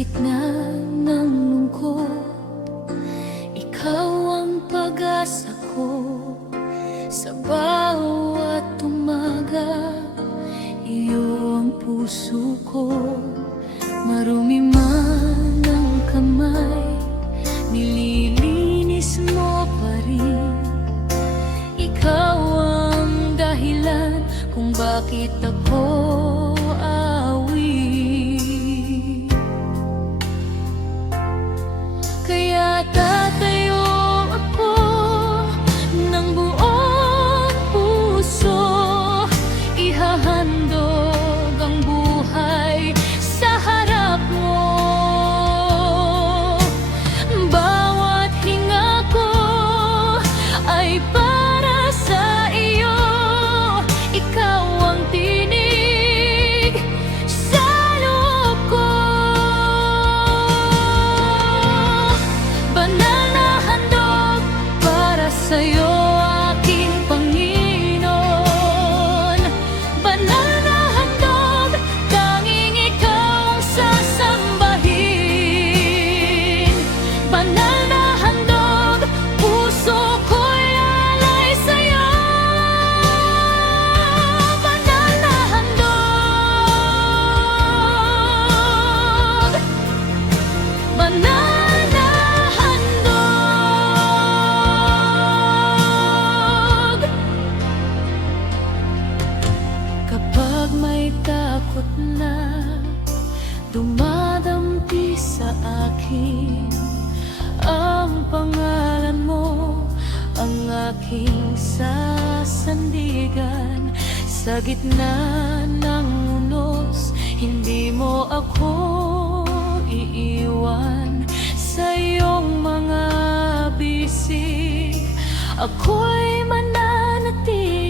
gitna ng lungkot, ikaw ang pag-asa ko. Sa bawat umaga, iyo ang puso ko. Marumi man ang kamay, nililinis mo pa rin. Ikaw ang dahilan kung bakit ako awi. Kaya tatayo ako ng buong puso, ihahandog ang buhay sa harap mo. Bawat hinga ko ay para sa iyo. Ikaw ang tinig sa loob ko. Banal na handog para sa'yo, aking Panginoon. Banal na handog, tanging ikaw ang sasambahin. Banal na handog, puso ko'y alay sa'yo. Banal na handog, banal na handog. Kapag may takot na dumadampi sa akin, ang pangalan mo ang aking sasandigan. Sa gitna ng unos, hindi mo ako iiwan. Sa iyong mga bisig, ako'y mananatili.